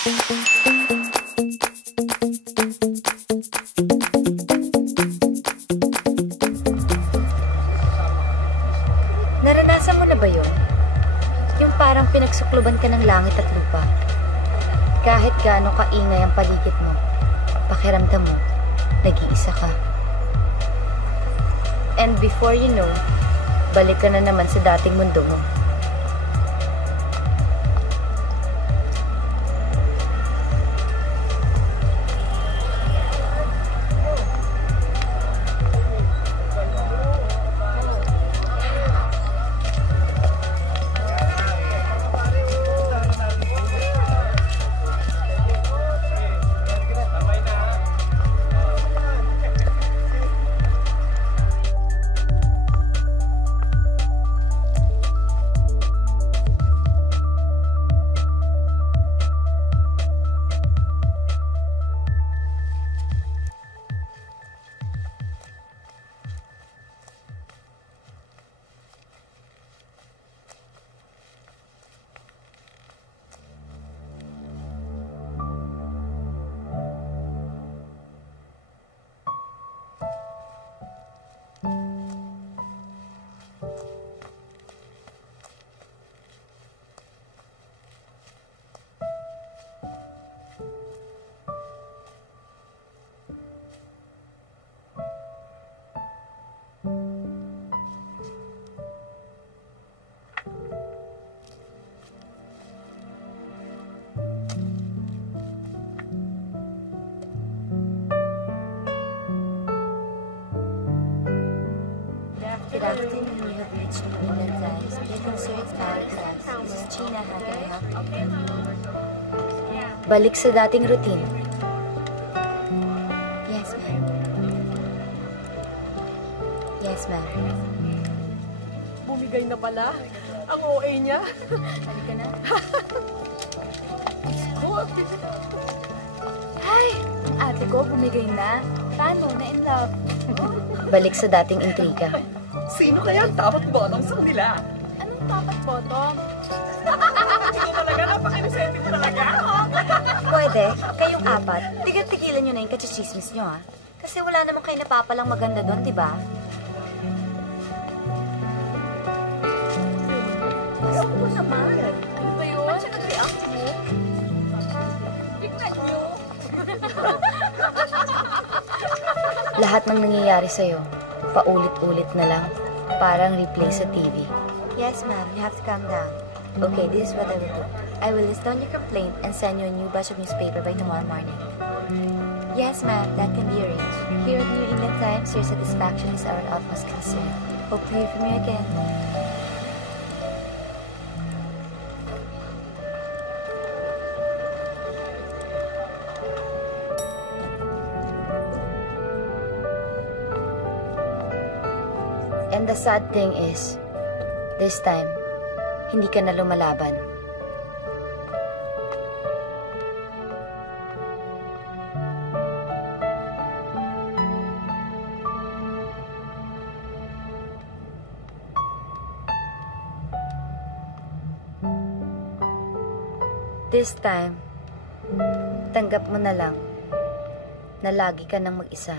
Naranasan mo na ba yun? Yung parang pinagsukluban ka ng langit at lupa. Kahit gaano kaingay ang paligid mo, pakiramdam mo, nag-iisa ka. And before you know, balik ka na naman sa dating mundo mo. Good afternoon, you have reached New England Times. Please concern characters. This is Gina, how can I help you? Balik sa dating routine. Yes, ma'am. Yes, ma'am. Bumigay na pala ang OA niya. Halika na. Hi! Ang ate ko bumigay na. Paano? Na in love. Balik sa dating intriga. Sino kaya ang tapat bottom sa kanila? Anong tapat bottom? Ikaw talaga, napaka-inosente mo talaga. Pwede, kayong apat, tigil-tigilan nyo na yung kachichismis nyo, ha? Kasi wala naman kayo napapalang maganda doon, di ba? Ayaw mo naman. Ano ba yun? Ba't siya nag-react mo? Tignan nyo. Lahat ng nangyayari sa'yo, paulit-ulit na lang, parang replay sa TV. Yes, ma'am, you have to calm down. Okay, this is what I will do. I will list down your complaint and send you a new batch of newspaper by tomorrow morning. Yes, ma'am, that can be arranged. Here at New England Times, your satisfaction is our utmost concern. Hope to hear from you again. And the sad thing is, this time, hindi ka na lumalaban. This time, tanggap mo na lang na lagi ka nang mag-isa.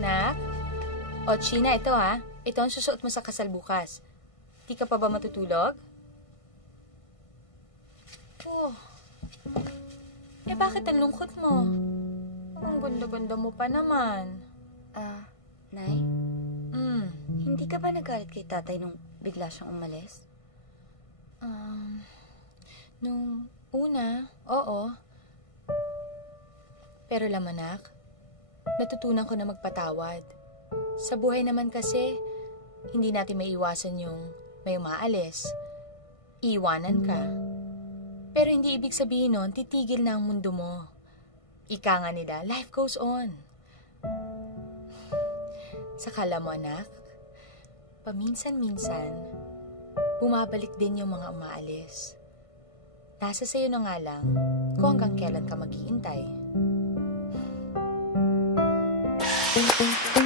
Nak? O, China, ito ha. Ito ang susuot mo sa kasal bukas. Di ka pa ba matutulog? Oh. Eh, bakit ang lungkot mo? Ang ganda-ganda mo pa naman. Nay? Hindi ka ba nagalit kay tatay nung bigla siyang umalis? Nung una, oo. Pero lamanak, natutunan ko na magpatawad. Sa buhay naman kasi, hindi natin maiiwasan yung may umaalis. Iiwanan ka. Pero hindi ibig sabihin nun, titigil na ang mundo mo. Ika nga nila, life goes on. Sakala mo, anak, paminsan-minsan, bumabalik din yung mga umaalis. Nasa sayo na nga lang kung hanggang kailan ka maghihintay. Thank you.